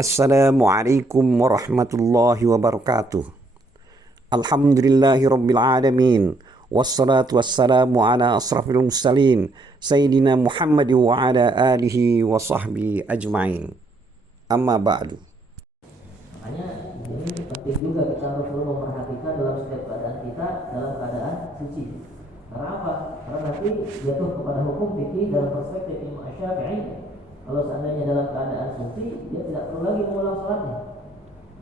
Assalamualaikum warahmatullahi wabarakatuh. Alhamdulillahi rabbil alamin. Wassalatu wassalamu ala asrafil mursalin Sayyidina Muhammad wa ala alihi wa sahbihi ajma'in. Amma ba'du. Makanya ini penting juga kita harus selalu memperhatikan dalam setiap keadaan kita dalam keadaan suci. Karena apa? Karena nanti jatuh kepada hukum fikih dalam perspektif Imam Syafi'i. Kalau seandainya dalam keadaan suci, dia tidak perlu lagi mengulang salatnya.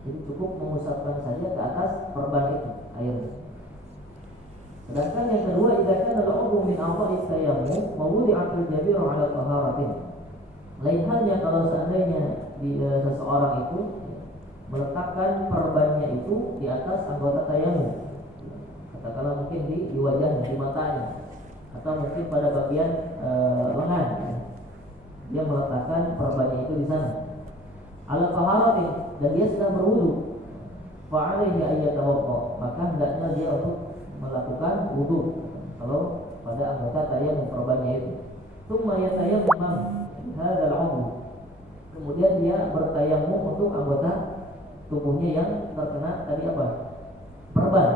Jadi cukup mengusapkan saja ke atas perban itu airnya. Sedangkan yang kedua, jika kana al-udhu min a'dha'i tayammum mawdi'atul jabir 'ala taharatin. Lain halnya kalau seandainya seseorang itu meletakkan perbannya itu di atas anggota tayamum. Katakanlah mungkin di wajahnya, di matanya, atau mungkin pada bagian lengan. Dia meletakkan perbannya itu di sana. Ala taharatin, dan dia sedang berwudu. Fa alaihi ayyatawadda, maka hendaknya dia untuk melakukan wudu kalau pada anggota tayamum perbannya itu. Tsumma yatayammam hadzal 'udhu. Kemudian dia bertayamum untuk anggota tubuhnya yang terkena tadi apa? Perban.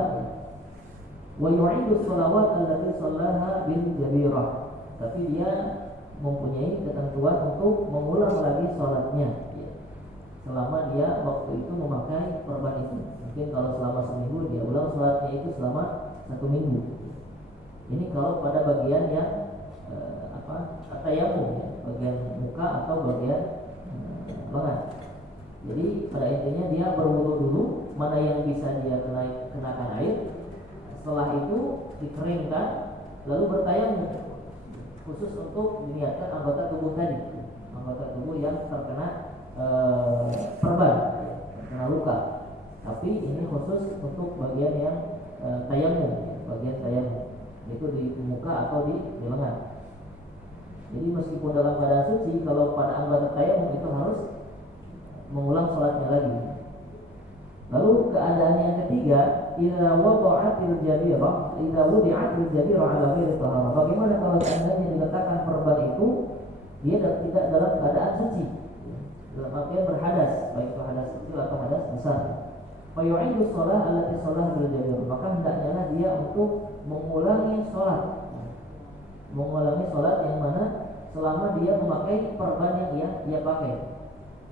Wa yu'idu sholawat allati shallaha bil jabirah. Tapi dia mempunyai ketentuan untuk mengulang lagi sholatnya selama dia waktu itu memakai perban itu. Mungkin kalau selama seminggu, dia ulang sholatnya itu selama 1 minggu. Ini kalau pada bagian yang tayamum, ya, bagian muka atau bagian lengan. Jadi pada intinya dia berwudu dulu, mana yang bisa dia kenakan air. Setelah itu dikeringkan, lalu bertayamum khusus untuk diniatkan anggota tubuh tadi, anggota tubuh yang terkena perban, terkena luka. Tapi ini khusus untuk bagian yang tayamum, bagian tayamum, itu di muka atau di lengan. Jadi meskipun dalam keadaan suci, kalau pada anggota tayamum itu harus mengulang sholatnya lagi. Lalu keadaan yang ketiga, idza wada'atil jabirah, idza wudi'atil jabirah 'ala ghairi taharah. Bagaimana kalau seandainya diletakkan perban itu dia tidak dalam keadaan suci, dalam artian berhadas, baik itu hadas kecil atau hadas besar. Fa yu'idu shalah allati shallaha bil jabirah, maka hendaknya dia untuk mengulangi sholat yang mana selama dia memakai perban yang dia pakai.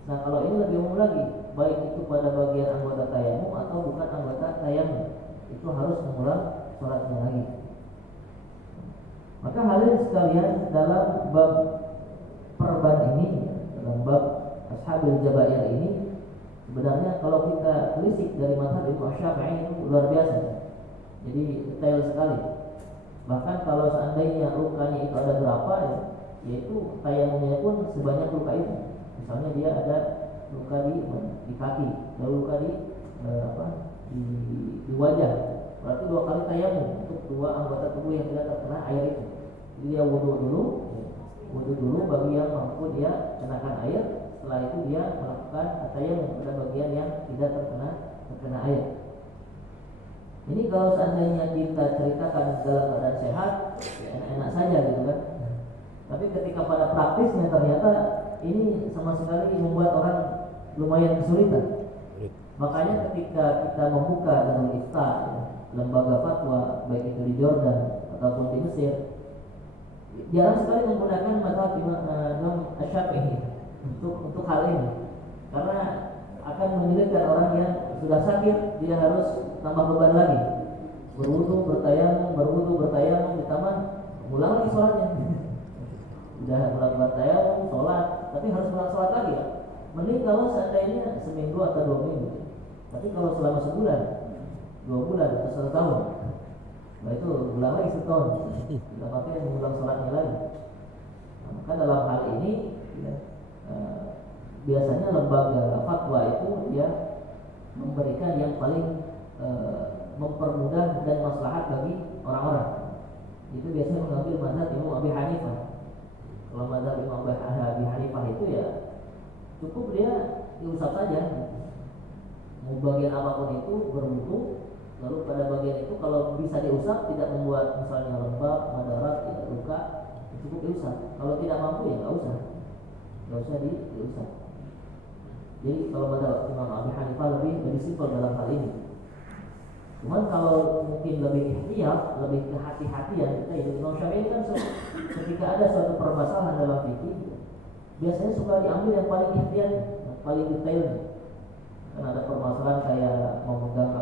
Nah, kalau ini lebih umum lagi, baik itu pada bagian anggota tayamum atau bukan anggota tayamum, itu harus mengulang sholatnya lagi. Maka hadirin sekalian, dalam bab perban ini, dalam bab ashabil jabair ini, sebenarnya kalau kita telisik dari mazhab Imam Syafi'i itu luar biasa. Jadi detail sekali. Bahkan kalau seandainya lukanya itu ada berapa, yaitu tayamumnya pun sebanyak luka itu. Misalnya dia ada luka di kaki, lalu luka di wajah, berarti 2 kali tayamum untuk 2 anggota tubuh yang tidak terkena air itu. Jadi dia wudu dulu bagi yang mampu dia kenakan air. Setelah itu dia melakukan tayamum pada bagian yang tidak terkena air. Ini kalau seandainya kita ceritakan dalam keadaan sehat, enak saja gitu kan. Tapi ketika pada praktisnya ternyata ini sama sekali membuat orang lumayan kesulitan. Makanya ketika kita membuka Darul Ifta, lembaga fatwa baik itu di Jordan ataupun di Mesir, jarang sekali menggunakan mazhab Imam Syafi'i untuk hal ini, karena akan menyulitkan orang yang sudah sakit, dia harus tambah beban lagi, berwudu bertayamum, ditambah ulang lagi sholatnya. Sudah melakukan tayamum, sholat, tapi harus ulang sholat lagi ya. Mending kalau seandainya seminggu atau 2 minggu. Tapi kalau selama sebulan, 2 bulan atau 1 tahun, nah itu ulang lagi setahun. Kita pakai mengulang sholatnya lagi. Nah, maka dalam hal ini ya, biasanya lembaga fatwa itu dia memberikan yang paling mempermudah dan maslahat bagi orang-orang. Itu biasanya mengambil mazhab Imam Abi Hanifah. Kalau mazhab Imam Abi Hanifah itu ya cukup dia diusap saja. Mau bagian apapun itu berwudu, lalu pada bagian itu kalau bisa diusap tidak membuat misalnya lembab, madarat, tidak luka, cukup diusap. Kalau tidak mampu ya nggak usah diusap. Jadi kalau pada Imam Abu Hanifah lebih simpel dalam hal ini. Cuman kalau mungkin lebih ihtiyat, lebih kehati-hatian kita itu Imam Syafi'i kan ketika ada suatu permasalahan dalam fikih biasanya suka diambil yang paling ihtiyat, yang paling detail. Kan ada permasalahan kayak memegang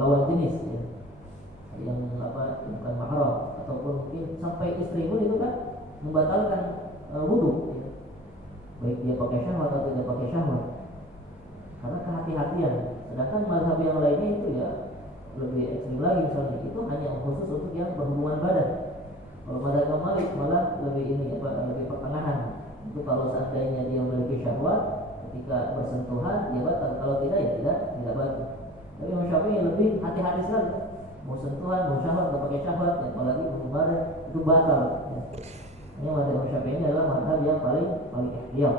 lawan jenis ya, yang bukan mahram ataupun mungkin sampai istri pun itu kan membatalkan wudu ya. Baik dia pakai syahwat atau tidak pakai syahwat karena kehati-hatian. Sedangkan mazhab yang lainnya itu ya lebih ekstrim lagi, misalnya itu hanya khusus untuk yang berhubungan badan. Kalau mazhab Malik malah lebih lebih pertengahan. Itu kalau seandainya dia memiliki syahwat ketika bersentuhan dia batal, kalau tidak ya tidak batal. Tapi Imam Syafi'i lebih hati-hati sekali. Mau sentuhan, mau syahwat, mau pakai syahwat, apalagi mau badan itu batal. Ini mazhab Imam Syafi'i ini adalah mazhab yang paling ihtiyat,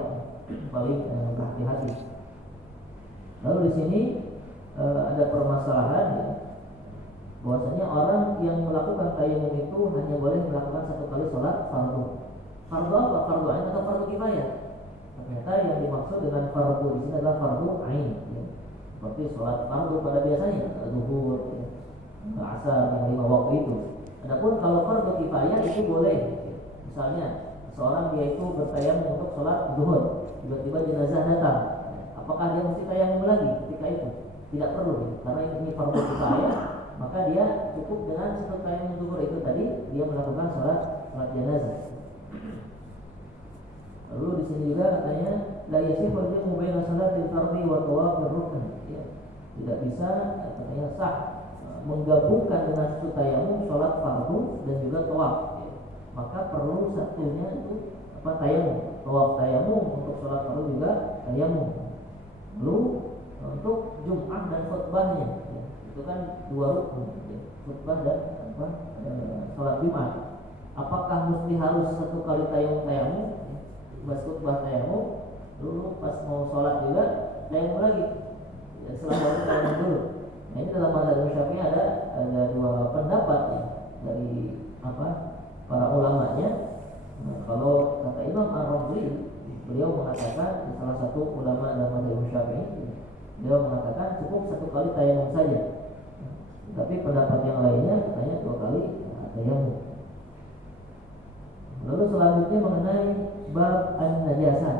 paling hati-hati. Lalu di sini ada permasalahan ya, bahwasanya orang yang melakukan tayamum itu hanya boleh melakukan satu kali sholat fardu. Fardu apa? Fardu ain atau fardu kifayah? Ternyata yang dimaksud dengan fardu di sini adalah fardu ain. Ya. Seperti sholat fardu pada biasanya, zuhur, ya, asar, yang 5 waktu itu. Adapun kalau fardu kifayah itu boleh. Ya. Misalnya seorang dia itu bertayamum untuk sholat zuhur, tiba-tiba jenazah datang. Apakah dia mesti tayamum lagi ketika itu? Tidak perlu, karena ini fardu kifayah, maka dia cukup dengan satu tayamum zuhur itu tadi dia melakukan sholat jenazah. Lalu di sini juga katanya la yasihu al-jam'u baina salatil fardhi wa tawafir rukn. Ya. Tidak bisa katanya sah menggabungkan dengan satu tayamum sholat fardu dan juga tawaf. Ya. Maka perlu satunya itu tayamum, tawaf tayamum, untuk sholat fardu juga tayamum. Lalu untuk Jum'ah dan khutbahnya ya, itu kan 2 rukun ya, khutbah dan sholat Jum'ah. Apakah mesti harus satu kali tayamum ya, pas khutbah tayamum, lalu pas mau sholat juga tayamum lagi ya, setelah itu tayamum dulu. Nah ini dalam mazhab Syafi'i ada 2 pendapat ya, dari para ulamanya. Nah, kalau kata Imam Ar-Ramli, beliau mengatakan di salah satu ulama dalam mazhab Syafi'i, beliau mengatakan cukup satu kali tayamum saja. Tapi pendapat yang lainnya katanya 2 kali tayamum. Lalu selanjutnya mengenai bab an-najasah,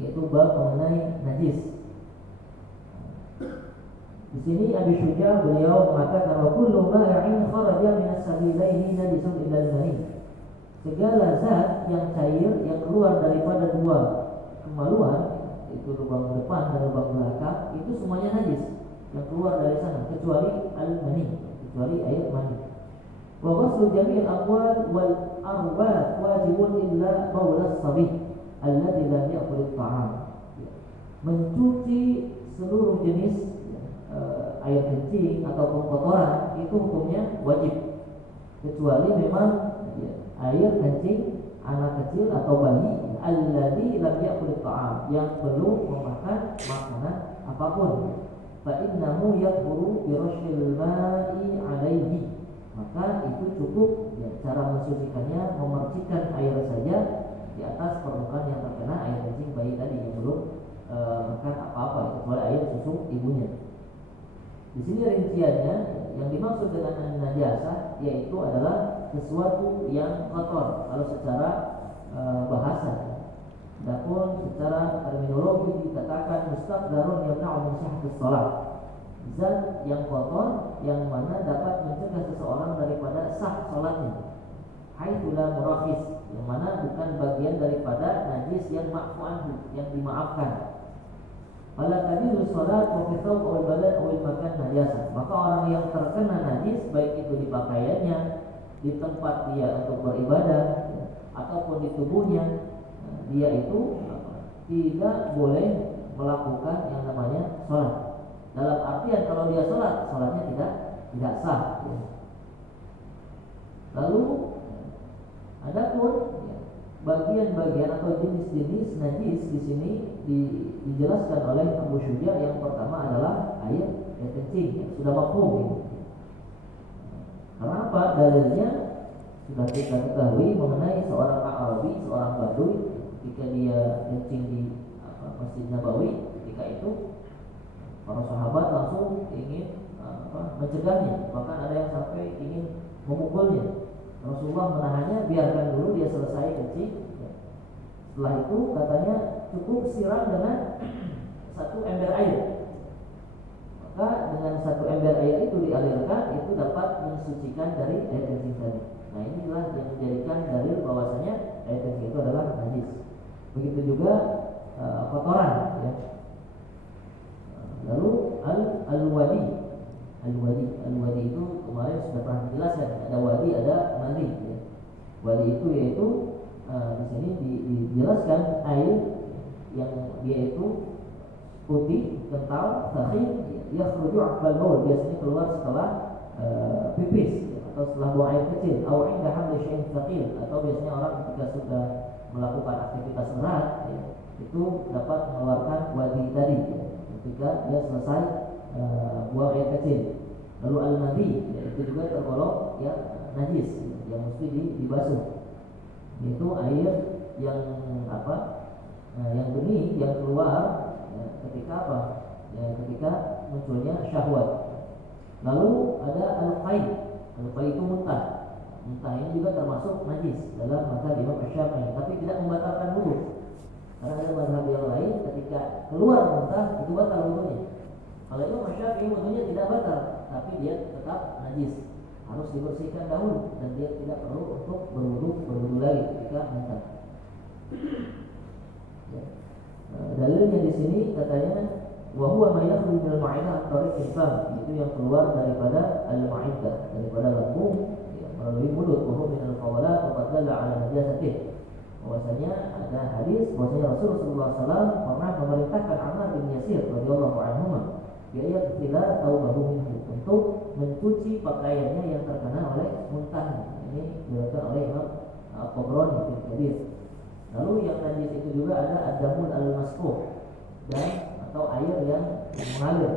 yaitu bab mengenai najis. Di sini Abi Syuja beliau mengatakan wa kullu ma'in kharaja min as-sabilaini najisun illa al-mani. Segala zat yang cair yang keluar daripada 2 kemaluan, itu lubang depan dan lubang belakang, itu semuanya najis yang keluar dari sana kecuali al-mani, kecuali air mani. Wa ghuslu jami'il amwat wal arwat wajibun illa baul as-sabi alladhi lam ya'kul at-ta'am. Mencuci seluruh jenis air kencing ataupun kotoran itu hukumnya wajib, kecuali memang air kencing anak kecil atau bayi alladzi lam ya'kul ta'am, yang belum memakan makanan apapun. Fa innahu yakfuru bi rasyil ma'i 'alaihi, maka itu cukup ya, cara mensucikannya memercikan air saja di atas permukaan yang terkena air kencing bayi tadi yang belum makan apa-apa, kecuali air susu ibunya. Di sini rinciannya yang dimaksud dengan najasah yaitu adalah sesuatu yang kotor kalau secara bahasa. Adapun secara terminologi dikatakan mustaqdarun yamna'u min sihhatis shalah. Zat yang kotor yang mana dapat mencegah seseorang daripada sah salatnya. Haitsu la murakhis, yang mana bukan bagian daripada najis yang ma'fu anhu, yang dimaafkan. Fala tajidu salat wa fi thawb aw badan aw makan najasa. Maka orang yang terkena najis baik itu di pakaiannya, di tempat dia untuk beribadah ataupun di tubuhnya, dia itu tidak boleh melakukan yang namanya salat. Dalam artian kalau dia salat, salatnya tidak sah. Lalu adapun bagian-bagian atau jenis-jenis najis di sini dijelaskan oleh Abu Syuja. Yang pertama adalah air kencing, sudah mafhum. Karena apa? Dalilnya sudah kita ketahui mengenai seorang Arabi, seorang Badui, ketika dia kencing di itu para sahabat langsung ingin mencegahnya, bahkan ada yang sampai ingin memukulnya. Rasulullah menahannya, biarkan dulu dia selesai kencing. Setelah itu katanya cukup siram dengan satu ember air. Maka dengan satu ember air itu dialirkan, itu dapat mensucikan dari air kencing tadi. Nah, inilah yang menjadikan dalil bahwasanya air kencing itu adalah najis. Begitu juga kotoran, ya. Lalu al-wadi itu kemarin sudah pernah dijelaskan. Ada wadi, ada mandi, ya. Wadi itu yaitu di sini dijelaskan air yang dia itu putih, kental, sahih, yakhruju aqbal baul, biasanya keluar setelah pipis, ya, atau setelah buang air kecil, atau inda hamli syai'in thaqil, atau biasanya orang ketika sudah melakukan aktivitas berat, ya, itu dapat mengeluarkan wadi tadi, ya, ketika dia selesai buang air kecil. Lalu al-madi, ya, itu juga tergolong ya najis, ya, yang mesti dibasuh. Itu air yang yang benih yang keluar, ya, ketika apa? Ya, ketika munculnya syahwat. Lalu ada al-qai. Al-qai itu muntah. Muntah ini juga termasuk najis dalam mazhab Imam Syafi'i, tapi tidak membatalkan wudu. Karena ada mazhab yang lain ketika keluar muntah itu batal wudunya. Kalau Imam Syafi'i wudunya tidak batal, tapi dia tetap najis. Harus dibersihkan dahulu dan dia tidak perlu untuk berwudu lagi ketika muntah. Ya. Dalilnya di sini katanya wa huwa ma yakhruju minal ma'idah at-tariq al-fam, itu yang keluar daripada al-ma'idah, daripada lambung, ya, melalui mulut. Wa huwa minal qawalat wa qad dalla 'ala najasatih. Bahwasanya ada hadis bahwasanya Rasulullah SAW pernah memerintahkan Ammar bin Yasir radhiyallahu anhu yaitu tidak tahu bahu minhu, untuk mencuci pakaiannya yang terkena oleh muntahnya. Ini diriwayatkan oleh Imam Tabrani fil Kabir. Lalu yang najis itu juga ada ad-damul al-masfuh, dan atau air yang mengalir.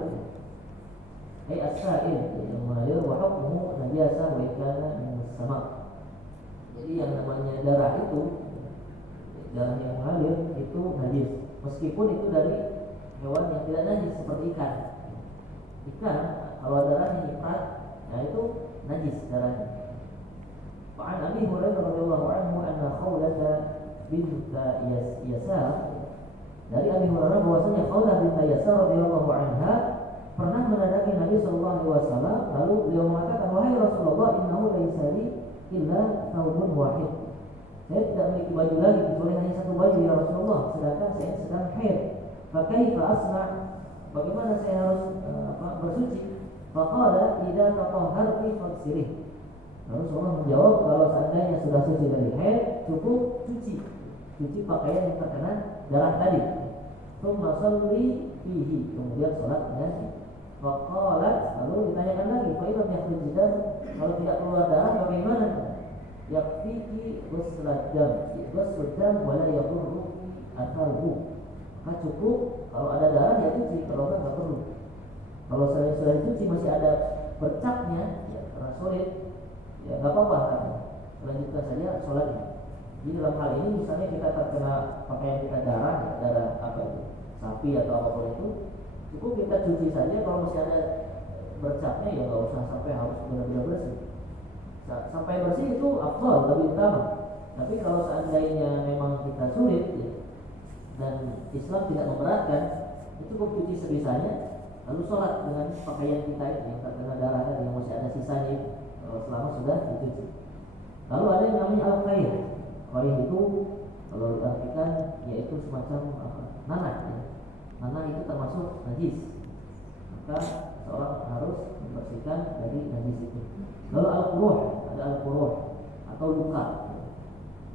As-sa'il, yang mengalir, wa hukmuhu najasa wa kana min as-sama'. Jadi yang namanya darah itu, darah yang mengalir itu najis, meskipun itu dari hewan yang tidak najis seperti ikan. Ikan kalau darahnya nyiprat, nah itu najis darahnya. Fa'an Abi Hurairah radhiyallahu anhu anna Khawlata bint Yasar, dari Abi Hurairah bahwasanya Khawlah bint Yasar radhiyallahu anha pernah mendatangi Nabi sallallahu alaihi wasallam, lalu beliau mengatakan, wahai Rasulullah, innahu laisa li illa thawbun wahid. Saya tidak memiliki baju lagi kecuali hanya satu baju ya Rasulullah, sedangkan saya sedang haid. Fa kaifa asna'? Bagaimana saya harus bersuci? Faqala idza tatahharti faghsilih. Rasulullah menjawab, kalau seandainya sudah suci dari haid, cukup cuci pakaian yang terkena darah tadi. Tsumma shalli fihi, kemudian salat dengannya. Faqalat, lalu ditanyakan lagi, fa idza yakhruj dam, kalau tidak keluar darah bagaimana? Yakfiki ghuslat dam wa la yadurru atharuhu. Maka cukup kalau ada darah ya cuci, kalau enggak perlu. Kalau saya sudah dicuci masih ada bercaknya, ya karena sulit, ya enggak apa-apa kan. Lanjutkan saja sholatnya. Jadi dalam hal ini misalnya kita terkena pakaian kita darah, ya, darah apa itu, sapi atau apapun itu, cukup kita cuci saja. Kalau masih ada bercaknya ya enggak usah sampai harus benar-benar bersih. Sampai bersih itu afdal, lebih utama. Tapi kalau seandainya memang kita sulit, ya, dan Islam tidak memberatkan, itu cukup cuci sebisanya, lalu sholat dengan pakaian kita yang terkena darah dan yang masih ada sisanya selama sudah dicuci. Lalu ada yang namanya al-qaih. Qaih itu kalau diartikan yaitu semacam nanah, ya. Nanah itu termasuk najis, maka seorang harus membersihkan dari najis itu. Lalu al-quruh, ada al-quruh atau luka.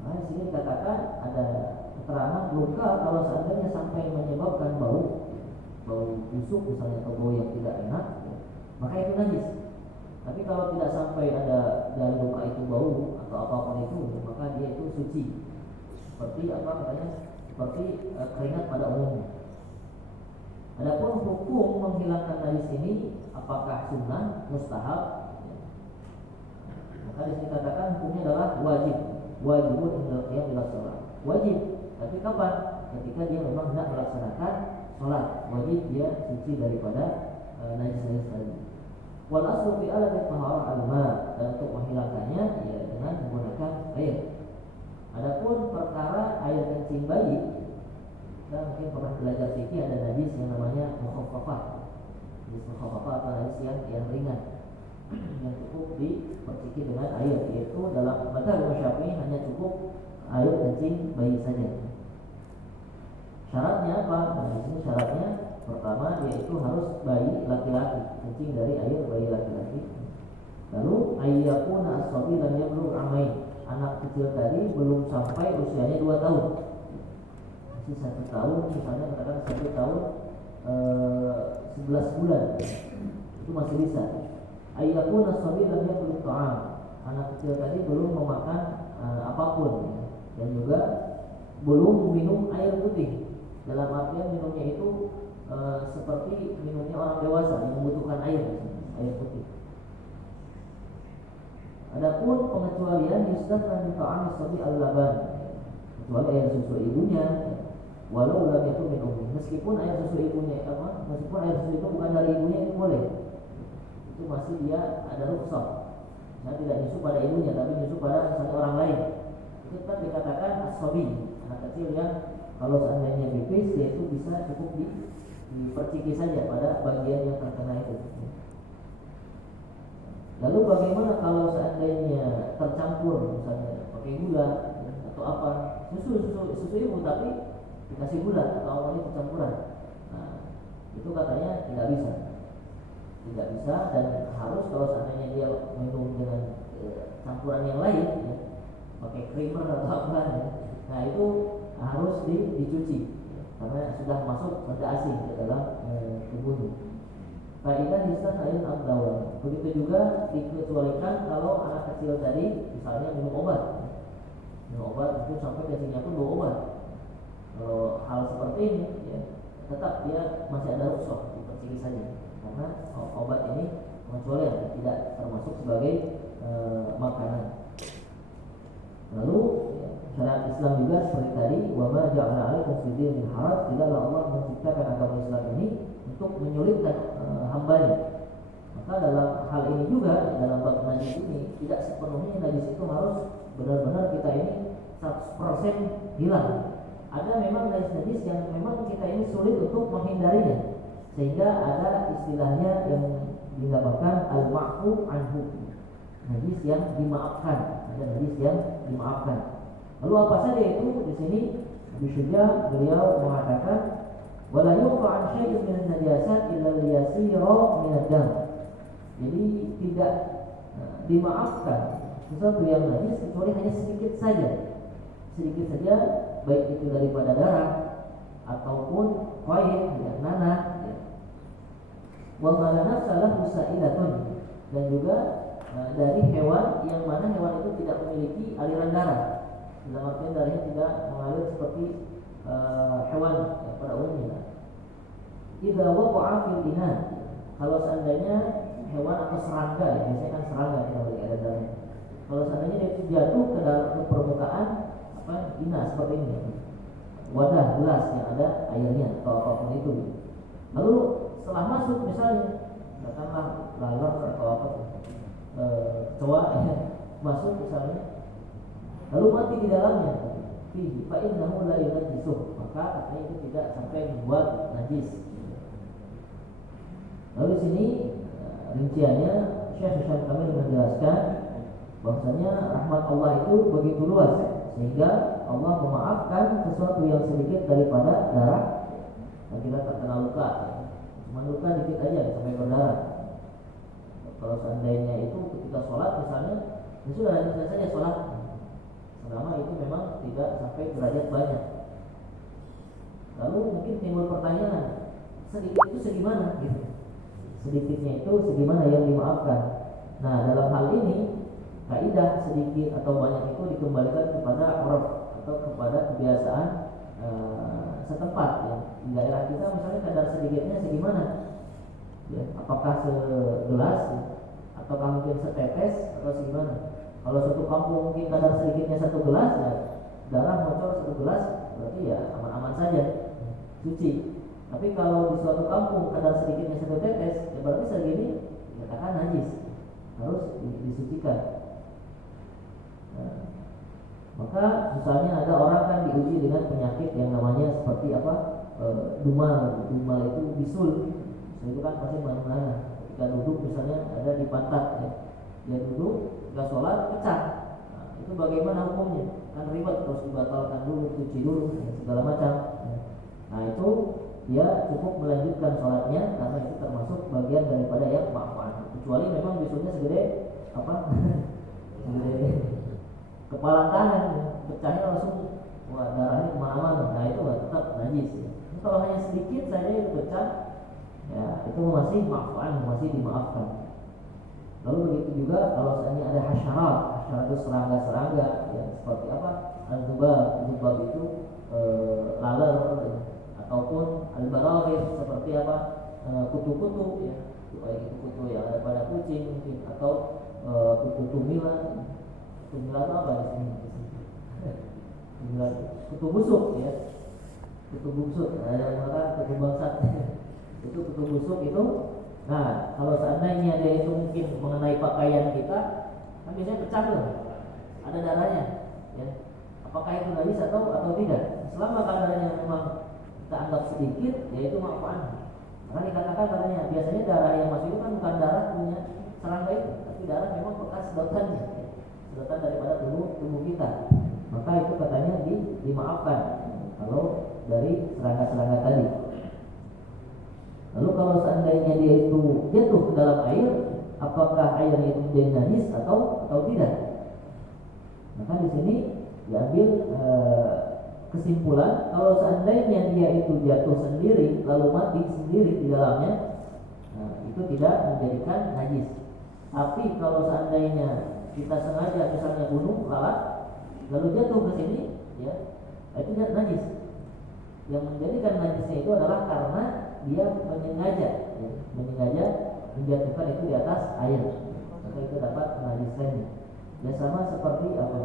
Nah, di sini dikatakan ada keterangan luka kalau seandainya sampai menyebabkan bau busuk misalnya, atau bau yang tidak enak, ya, maka itu najis. Tapi kalau tidak sampai ada dari luka itu bau atau apapun itu, maka dia itu suci. Seperti apa katanya? Seperti keringat pada umumnya. Adapun hukum menghilangkan najis ini apakah sunnah, mustahab? Ya. Maka di sini katakan hukumnya adalah wajib. Wajibun indal qiyam ila shalah. Wajib. Tapi kapan? ketika dia memang hendak melaksanakan sholat, wajib dia suci daripada najis-najis tadi. Wal aslu fi alati taharah al-ma, dan untuk menghilangkannya ya dengan menggunakan air. Adapun perkara air kencing bayi, kita mungkin pernah belajar fikih, ada najis yang namanya mukhaffafah. Najis mukhaffafah atau najis yang ringan yang cukup diperciki dengan air, yaitu dalam mazhab Imam Syafi'i hanya cukup air kencing bayi saja. Syaratnya apa? Nah, di sini syaratnya pertama yaitu harus bayi laki-laki, kencing dari air bayi laki-laki. Lalu ayyakuna as-sabi lam yablugh amain, anak kecil tadi belum sampai usianya 2 tahun. Masih 1 tahun, misalnya katakan 1 tahun 11 bulan, itu masih bisa. Ayyakuna as-sabi lam yablugh ta'am, anak kecil tadi belum memakan apapun, dan juga belum minum air putih. Dalam artian minumnya itu seperti minumnya orang dewasa yang membutuhkan air putih. Adapun pengecualian yustasna min ta'amis sabi al-laban, kecuali air susu ibunya, walau lam yakun min ummi, meskipun air susu ibunya meskipun air susu itu bukan dari ibunya, itu boleh. Itu masih dia ada rukhsah. Nah, tidak nyusu pada ibunya tapi nyusu pada misalnya orang lain. Itu kan dikatakan as-sabi, anak kecil yang kalau seandainya pipis, dia itu bisa cukup diperciki saja pada bagian yang terkena itu. Lalu bagaimana kalau seandainya tercampur, misalnya pakai gula atau apa, susu ibu tapi dikasih gula atau apa itu campuran? Nah, itu katanya tidak bisa, dan harus kalau seandainya dia minum dengan campuran yang lain, ya, pakai creamer atau apa, ya, nah itu harus dicuci karena sudah masuk zat asing ke dalam tubuhnya. Kaidah histan air abdawan. Begitu juga dikecualikan kalau anak kecil tadi misalnya minum obat itu sampai kencingnya pun bawa obat. Kalau hal seperti ini, ya, tetap dia masih ada rukhsah, diperciki saja karena obat ini pengecualian, tidak termasuk sebagai makanan. Lalu syariat Islam juga seperti tadi, wa ma ja'ala 'alaikum fid din min haraj, tidaklah Allah menciptakan agama Islam ini untuk menyulitkan hambanya. Maka dalam hal ini juga, dalam bab najis ini, tidak sepenuhnya najis itu harus benar-benar kita ini 100% hilang. Ada memang najis-najis yang memang kita ini sulit untuk menghindarinya, sehingga ada istilahnya yang dinamakan al-ma'fu anhu, najis yang dimaafkan. Ada najis yang dimaafkan. Lalu apa saja itu? Di sini Abu Syuja beliau mengatakan, wala yuqfa an syai'in min an-najasat illa liyasira min ad-dam. Jadi tidak dimaafkan sesuatu yang najis kecuali hanya sedikit saja, baik itu daripada darah ataupun qaid, ya, nanah, ya. Wa ma la nafsa lahu sa'ilatun, dan juga dari hewan yang mana hewan itu tidak memiliki aliran darah. Dalam artian darahnya tidak mengalir seperti hewan pada umumnya. Idza waqa'a fil ina, kalau seandainya hewan atau serangga, ya, biasanya kan serangga yang ada darahnya. Kalau seandainya dia jatuh ke permukaan ina seperti ini, wadah gelas yang ada airnya atau apapun itu. Lalu setelah masuk misalnya katakanlah laler atau apa kecoa masuk misalnya, lalu mati di dalamnya, fa innahu la yunajjisuh, maka katanya itu tidak sampai membuat najis. Lalu di sini rinciannya Syekh Syekh Kamil menjelaskan bahwasanya rahmat Allah itu begitu luas, sehingga Allah memaafkan sesuatu yang sedikit daripada darah dan kita terkena luka, cuma luka dikit aja sampai berdarah. Kalau seandainya itu ketika sholat misalnya, ya sudah lanjutkan saja sholat, selama itu memang tidak sampai derajat banyak. Lalu mungkin timbul pertanyaan, sedikit itu segimana? Gitu. Sedikitnya itu segimana yang dimaafkan? Nah, dalam hal ini kaidah sedikit atau banyak itu dikembalikan kepada urf atau kepada kebiasaan setempat, ya. Di daerah kita misalnya kadar sedikitnya segimana? Ya, apakah segelas, ya, ataukah mungkin setetes atau segimana? Kalau satu kampung mungkin kadar sedikitnya 1 gelas, ya darah bocor 1 gelas, berarti ya aman aman saja, suci. Tapi kalau di suatu kampung kadar sedikitnya 1 tetes, ya berarti segini dikatakan najis, harus disucikan. Nah, maka misalnya ada orang kan diuji dengan penyakit yang namanya seperti apa, dumal itu bisul itu kan pasti mana-mana. Ketika duduk misalnya ada di pantat, ya, dia duduk, ketika sholat pecah. Nah, itu bagaimana hukumnya? Kan ribet, terus dibatalkan dulu, cuci dulu, ya, segala macam. Nah itu dia cukup melanjutkan sholatnya karena itu termasuk bagian daripada yang ma'fan. Kecuali memang bisulnya segede apa? Segede kepala tangan, pecahnya langsung, wah darahnya kemana-mana. Nah itu tetap najis. Ya. Kalau hanya sedikit saja itu pecah, ya itu masih ma'fan, masih dimaafkan. Lalu begitu juga kalau seandainya ada hasyarat itu serangga-serangga, ya seperti apa? Al-dzubab itu laler, ataupun al-baraghis seperti apa? Kutu-kutu, ya, baik itu kutu yang ada pada kucing mungkin, atau kutu mila. Kutu mila itu apa di sini? Kutu busuk, ya. Kutu busuk, ada yang mengatakan kutu bangsat. Itu kutu busuk itu. Nah, kalau seandainya dia itu mungkin mengenai pakaian kita, kan biasanya pecah tuh, ada darahnya, ya. Apakah itu najis atau tidak? Selama kadarnya memang kita anggap sedikit, yaitu ma'fan. Karena dikatakan katanya biasanya darah yang masuk itu kan bukan darah punya serangga itu, tapi darah memang bekas sedotannya, sedotan daripada tubuh kita. Maka itu katanya dimaafkan kalau dari serangga-serangga tadi. Lalu kalau seandainya dia itu jatuh ke dalam air, apakah airnya itu menjadi najis atau tidak? Maka di sini diambil kesimpulan kalau seandainya dia itu jatuh sendiri lalu mati sendiri di dalamnya, nah, itu tidak menjadikan najis. Tapi kalau seandainya kita sengaja misalnya bunuh lalat lalu jatuh ke sini, ya itu tidak najis. Yang menjadikan najisnya itu adalah karena dia menyengaja menjatuhkan itu di atas air, maka itu dapat menajiskannya. Ya sama seperti apa?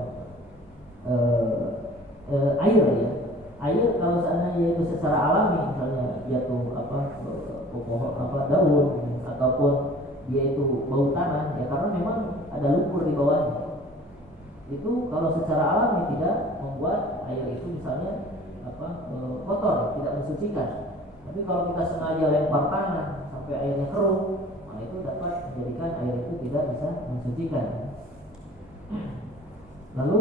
Air, ya. Air kalau seandainya itu secara alami misalnya jatuh pohon daun ataupun dia itu bau tanah, ya karena memang ada lumpur di bawahnya. Itu kalau secara alami tidak membuat air itu misalnya kotor, tidak mensucikan. Tapi kalau kita sengaja lempar tanah sampai airnya keruh, nah itu dapat menjadikan air itu tidak bisa mensucikan. Lalu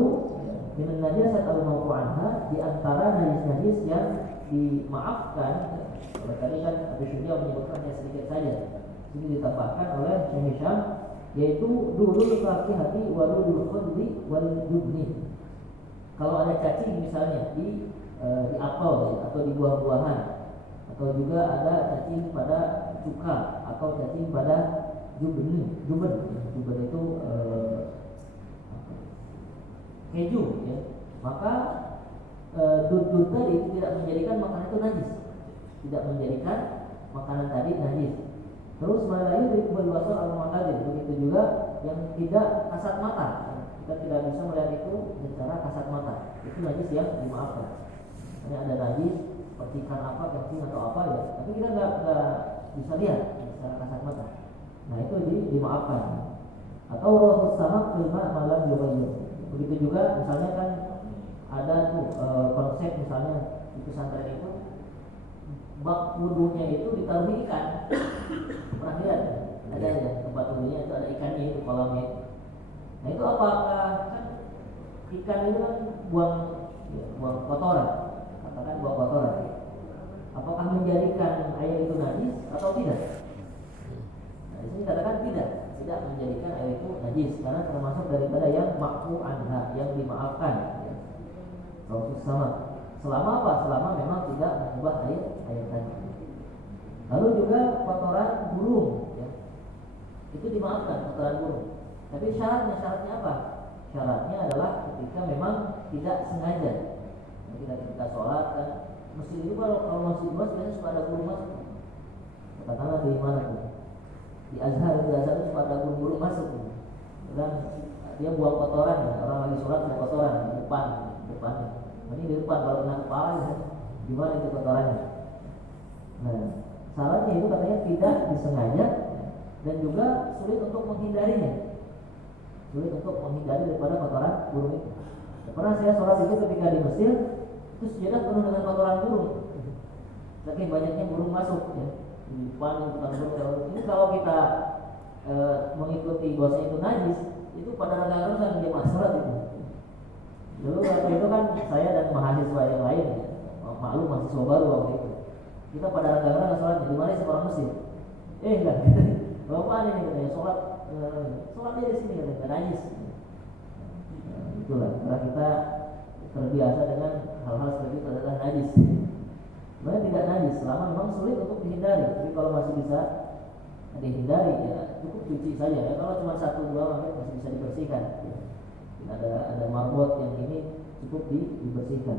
minan najasat al-ma'fu anha, di antara najis-najis yang dimaafkan, oleh tadi kan Abu Syuja menyebutkannya sedikit saja. Ini ditambahkan oleh Syekh Hisham, yaitu dulul fakihati wa dulul khudri wal jubni. Kalau ada cacing misalnya di apel, ya, atau di buah-buahan, atau juga ada cacing pada cuka atau cacing pada juben itu keju, ya. Maka dud tadi itu tidak menjadikan makanan itu najis, tidak menjadikan makanan tadi najis. Terus malai dari berwasal al-mu'tadil, begitu juga yang tidak kasat mata. Kita tidak bisa melihat itu secara kasat mata. Itu najis yang dimaafkan. Ini ada najis percikan apa, kencing atau apa, ya, tapi kita nggak bisa lihat secara kasat mata. Nah itu dimaafkan. Atau rohus sama kelima malam yubayyin. Begitu juga misalnya kan ada tuh konsep misalnya di pesantren itu bak wudunya itu ditaruh ikan. Pernah lihat? Ada ya tempat wudunya itu ada ikannya itu kolamnya. Nah itu apakah kan ikan itu kan buang kotoran, katakan buang kotoran. Apakah menjadikan air itu najis atau tidak? Nah di sini katakan tidak menjadikan air itu najis karena termasuk daripada yang ma'fu anha, yang dimaafkan, ya. Rohus sama. Selama apa? Selama memang tidak mengubah air tadi. Lalu juga kotoran burung, ya. Itu dimaafkan kotoran burung. Tapi syaratnya apa? Syaratnya adalah ketika memang tidak sengaja. Ketika sholat kan masjid itu kalau masjid luas biasanya suka ada burung masuk. Katakanlah di mana tuh? Di Azhar itu suka ada burung masuk. Dan dia buang kotoran, ya. Orang lagi sholat buang kotoran di depannya. Ini di depan, kalau kena kepala ya, Gimana itu kotorannya? Nah, salahnya itu katanya tidak disengaja dan juga sulit untuk menghindarinya. Sulit untuk menghindari daripada kotoran burung itu. Pernah saya sholat itu ketika di Mesir, terus sujadah penuh dengan kotoran burung. Saking banyaknya burung masuk ya. Di depan kotoran burung. Ini kalau kita mengikuti bahasa itu najis, itu pada rangka-rangka dia masalah itu. Dulu waktu itu kan saya dan mahasiswa yang lain, maklum mahasiswa baru waktu itu. Kita pada rangka-rangka sholatnya, di mana sih orang Mesir? Enggak, bapak ini katanya sholat dia di sini katanya najis. Itulah karena kita terbiasa dengan hal-hal seperti itu adalah najis. Sebenarnya tidak najis, selama memang sulit untuk dihindari. Tapi kalau masih bisa dihindari ya cukup cuci saja ya. Kalau cuma 1-2 masih bisa dibersihkan ya. Ada marbot yang ini cukup dibersihkan.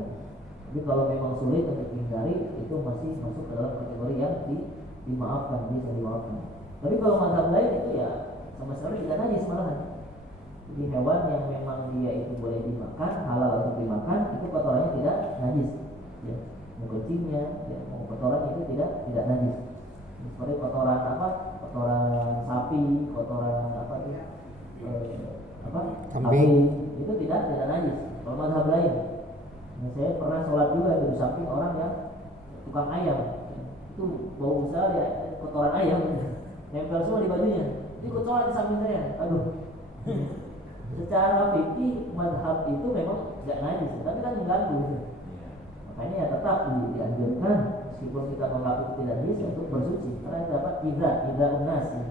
Tapi kalau memang sulit untuk dihindari, itu masih masuk ke dalam kategori yang dimaafkan, bisa dimaafkan. Tapi kalau mazhab lain itu ya sama sekali tidak najis malahan. Jadi hewan yang memang dia itu boleh dimakan, halal untuk dimakan, itu kotorannya tidak najis ya. Mau kencingnya ya, mau kotorannya itu tidak najis. Seperti kotoran apa? Kotoran sapi, kotoran apa itu? Kambing itu tidak najis. Kalau mazhab lain, saya pernah sholat juga di samping orang yang tukang ayam, itu bau besar ya, kotoran ayam nempel semua di bajunya. Dia ikut sholat di samping saya, aduh. Secara fikih mazhab itu memang tidak najis, tapi kan mengganggu. Makanya ya tetap dianjurkan meskipun kita menganggap itu tidak najis untuk bersuci, karena dapat tidak unas ya,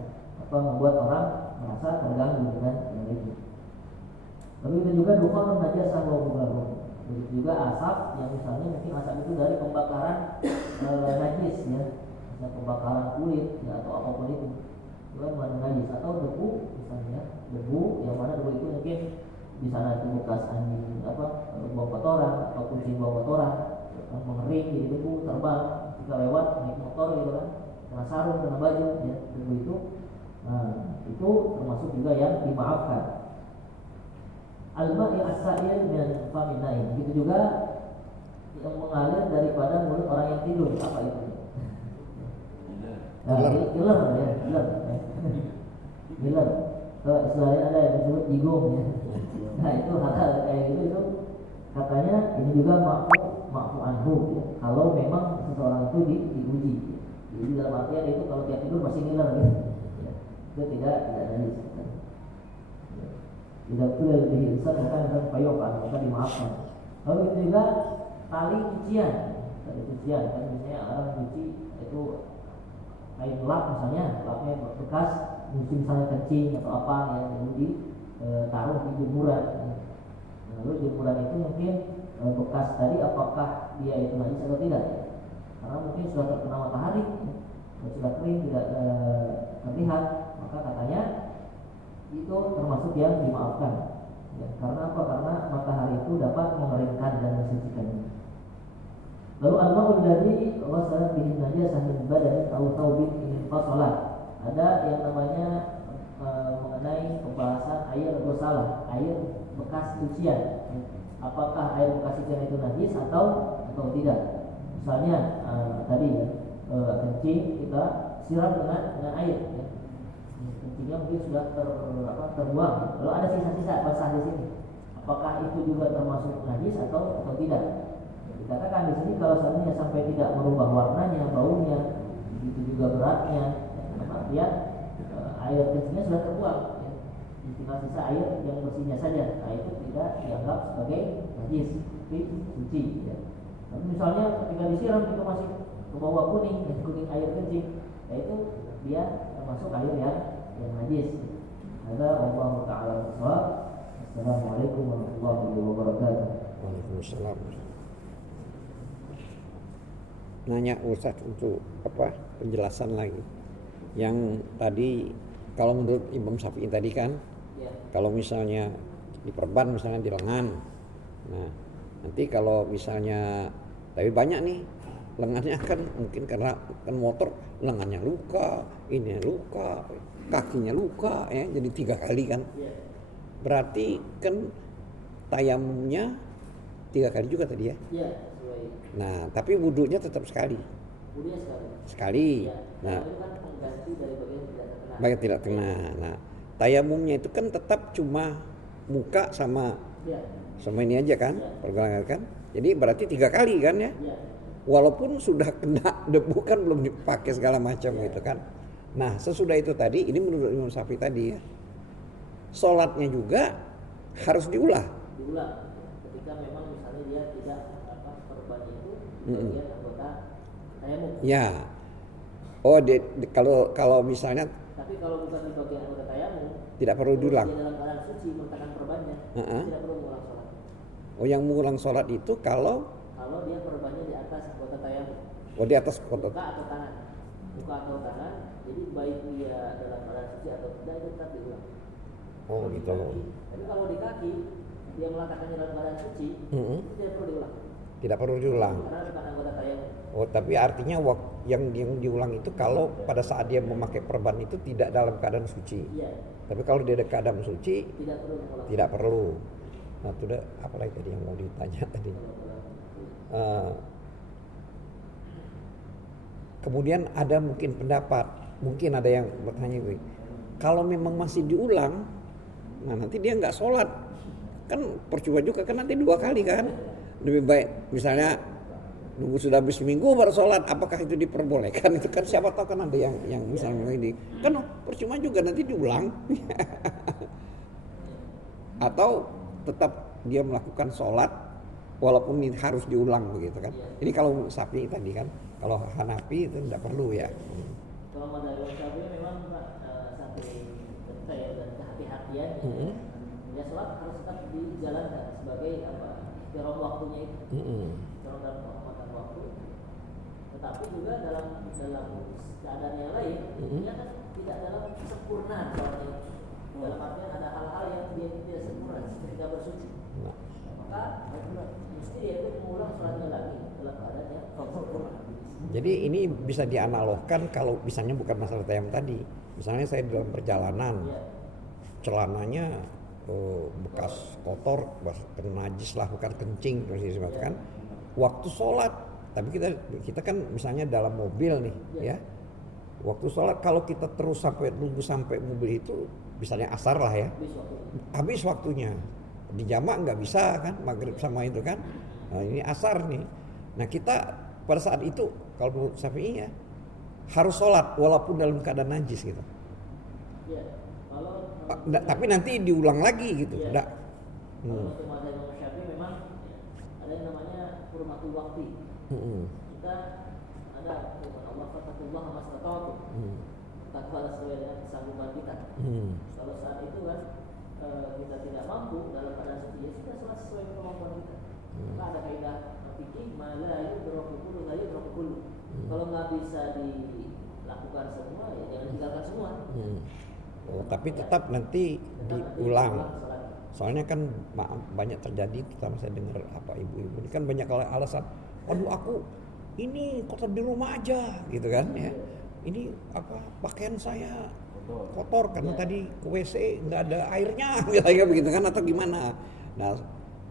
atau membuat orang merasa terganggu dengan itu. Begitu juga dukhanun najasah wa mughallazah. Begitu juga asap yang misalnya mungkin asap itu dari pembakaran najis ya, misalnya pembakaran kulit ya, atau apapun itu kan mengandung najis, atau debu misalnya, debu yang mana debu itu mungkin di sana itu bekas anjing buang kotoran atau kucing buang kotoran mengering jadi debu terbang ketika lewat naik motor gitu kan, kena sarung, kena baju ya, debu itu. Nah, itu termasuk juga yang dimaafkan. Al-ma'i as-sa'il min famin naim. Begitu juga yang mengalir daripada mulut orang yang tidur. Apa itu? Giler ya, giler. Kalau istilahnya ada yang disebut jigong ya. Nah, itu hal-hal kayak gitu itu katanya ini juga ma'fu anhu ya. Kalau memang seseorang itu diuji. Jadi dalam artian itu kalau dia tidur masih giler gitu. Ya. Itu tidak najis. Tidak boleh lebih besar maka dimaafkan. Lalu itu juga tali cucian kan misalnya orang cuci itu kain lap misalnya, lapnya bekas mungkin misalnya kencing atau apa yang perlu ditaruh di jemuran. Lalu jemuran itu mungkin bekas tadi apakah dia itu najis atau tidak? Karena mungkin sudah terkena matahari, sudah kering tidak terlihat, maka katanya itu termasuk yang dimaafkan ya, karena apa? Karena matahari itu dapat mengeringkan dan mensucikannya. Lalu al-ma'ul ladzi wasala bihi najasah min badanin aw thawbin in fasala. Ada yang namanya mengenai pembahasan air ghusalah, air bekas cucian. Apakah air bekas cucian itu najis atau tidak? Misalnya tadi ya, kencing kita siram dengan air ya. Kencingnya mungkin sudah terbuang, lalu ada sisa-sisa basah di sini. Apakah itu juga termasuk najis atau tidak? Dikatakan di sini kalau seandainya sampai tidak merubah warnanya, baunya, begitu juga beratnya, artian air kencingnya sudah terbuang, ya. Tinggal sisa air yang bersihnya saja. Nah, itu tidak dianggap sebagai najis, tapi suci. Ya. Tapi misalnya ketika disiram itu masih ke bawah kuning air kencing, nah itu dia termasuk air yang najis. Ada Allah Taala shawab. Assalamualaikum warahmatullahi wabarakatuh. Waalaikumsalam. Nanya Ustaz untuk penjelasan lagi. Yang tadi kalau menurut Imam Syafi'i tadi kan, kalau misalnya diperban misalnya di lengan. Nah, nanti kalau misalnya tapi banyak nih lengannya kan mungkin karena kan motor lengannya luka, ini luka, kakinya luka ya, jadi 3 kali kan. Berarti kan tayamumnya 3 kali juga tadi ya. Iya, sesuai Nah, tapi wudhunya tetap sekali. Wudhunya sekali. Sekali. Ya, Nah, itu kan mengganti dari bagian yang tidak terkena. bagian tidak kena. Nah, tayamumnya itu kan tetap cuma muka sama Ya. sama ini aja kan, pergelangan kan. Jadi berarti 3 kali kan ya. Ya. Walaupun sudah kena debu kan belum dipakai segala macam gitu kan. Nah, sesudah itu tadi, ini menurut Imam Syafi'i tadi ya, sholatnya juga harus diulah. Diulang ketika memang misalnya dia tidak perban itu bagian anggota tayamum. Ya. Oh, kalau misalnya Tapi kalau bukan di bagian anggota tayamum, tidak perlu diulang. dia dalam keadaan suci meletakkan perbannya, tidak perlu mengulang sholat. Oh, yang mengulang sholat itu kalau Dia perbannya di atas anggota tayamum. Oh, di atas kotor. Muka atau tangan. Muka atau tangan. Jadi baik dia dalam keadaan suci atau tidak itu tetap diulang. Oh, Kalau di gitu. kaki, tapi kalau di kaki dia meletakkannya dalam keadaan suci, itu tidak perlu diulang. Tidak perlu diulang. Karena bukan anggota tayamum. Oh, tapi artinya yang diulang itu kalau pada saat dia memakai perban itu tidak dalam keadaan suci. Iya. Tapi kalau dia dalam keadaan suci Tidak perlu mengulang. tidak perlu. Nah, itu udah apa lagi tadi yang mau ditanya tadi? Kemudian ada mungkin pendapat, mungkin ada yang bertanya gue, kalau memang masih diulang, nah nanti dia nggak sholat, kan percuma juga kan nanti 2 kali kan, lebih baik misalnya nunggu sudah habis seminggu baru sholat, apakah itu diperbolehkan? Itu kan siapa tahu kan ada yang misalnya ini, kan percuma juga nanti diulang, atau tetap dia melakukan sholat walaupun ini harus diulang begitu kan. Ini kalau Syafi'i tadi kan, kalau Hanafi itu tidak perlu ya. Kalau mazhab Syafi'i memang sampai ketika ya dan kehati-hatian ya sholat harus tetap dijalankan sebagai dalam waktunya itu. Dalam makan waktu. Tetapi juga dalam keadaan yang lain dia kan tidak dalam sempurna sholatnya. Dalam artian ada hal-hal yang dia tidak sempurna ketika bersuci. Maka mesti dia itu mengulang sholatnya lagi dalam keadaan yang sempurna. Jadi ini bisa dianalogkan kalau misalnya bukan masalah tayamum tadi. Misalnya saya dalam perjalanan, celananya bekas kotor, kena najis lah, bukan kencing, kan. Waktu sholat, tapi kita kan misalnya dalam mobil nih, ya. Waktu sholat kalau kita terus nunggu sampai mobil itu, misalnya asar lah ya, habis waktunya. Di jamak nggak bisa kan, maghrib sama itu kan. Nah, ini asar nih. Nah kita pada saat itu kalau menurut Syafi'i ya harus sholat walaupun dalam keadaan najis gitu. Ya, Tapi nanti diulang lagi gitu. Ya. Kalau untuk mazhab Imam Syafi'i memang ada yang namanya hurmatul waktu. Kita ada firman Allah fattaqullaha mastata'tum. Takwa sesuai dengan kesanggupan kita. Kalau saat itu kan kita tidak mampu dalam keadaan suci, ya sudah sholat sesuai kemampuan kita. Maka ada kaidah fikih la yudraku kullu la yudraku kullu. Kalau nggak bisa dilakukan semua, ya jangan tinggalkan semua. Oh, tapi tetap nanti diulang. Soalnya kan banyak terjadi, terutama saya dengar ibu-ibu ini kan banyak alasan, aduh aku ini kotor di rumah aja gitu kan ya. Ini pakaian saya kotor karena tadi ke WC nggak ada airnya misalnya begitu kan, atau gimana. Nah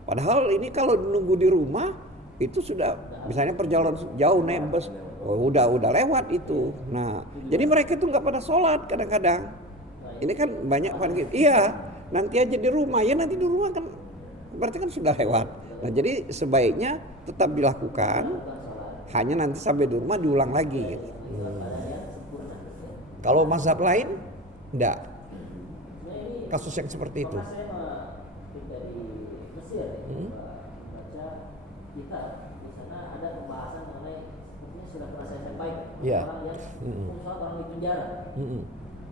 padahal ini kalau nunggu di rumah itu sudah misalnya perjalanan jauh naik bus, udah lewat itu. Nah jadi mereka itu nggak pada sholat kadang-kadang. Ini kan banyak gitu. Iya nanti aja di rumah, ya nanti di rumah kan berarti kan sudah lewat. Nah jadi sebaiknya tetap dilakukan, hanya nanti sampai di rumah diulang lagi gitu. Kalau mazhab lain enggak kasus yang seperti itu. Saya dari Mesir baca kitab, di sana ada pembahasan mengenai, mungkin sudah pernah saya sampaikan, orang yang misalnya orang di penjara.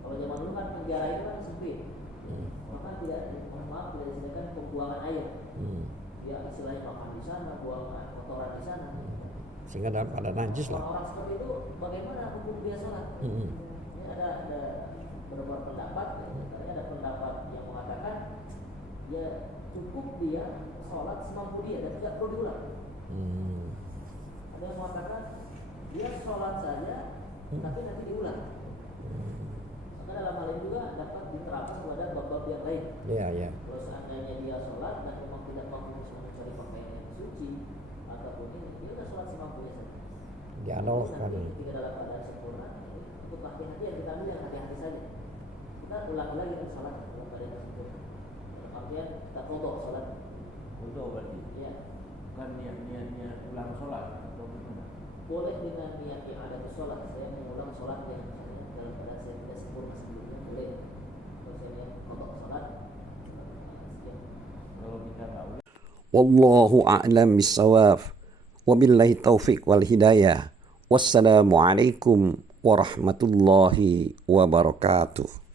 Kalau zaman dulu kan penjara itu kan sempit, maka tidak disediakan pembuangan air. Ya istilahnya makan di sana, buang kotoran di sana. Sehingga dalam keadaan najis lah. Orang seperti itu bagaimana hukum dia sholat? Ini ada beberapa pendapat. Ada pendapat yang mengatakan ya cukup dia sholat semampu dia dan tidak perlu diulang. Ada yang mengatakan dia sholat saja tapi nanti diulang. Maka dalam hal ini juga dapat diterapkan kepada bab-bab yang lain. Kalau seandainya dia sholat dan memang tidak mampu mencari pakaian yang suci, atau mampu dia udah sholat semampunya saja. Diandalkan. Ketika dalam keadaan sempurna, untuk hati-hati yang kita ambil yang hati-hati saja. Kita ulangi lagi sholat dalam keadaan sempurna. Dalam artian kita kodok sholat. Untuk berarti. Iya. Bukan niat ulang sholat atau gimana? Boleh dengan niat yang ada di sholat. Saya mengulang sholat yang dalam keadaan saya tidak sempurna sebelumnya boleh. Kalau saya niat kodok sholat, sekian. Kalau kita nggak ulang. Wallahu a'lam bissawab. Wabillahi taufiq wal hidayah. Wassalamualaikum warahmatullahi wabarakatuh.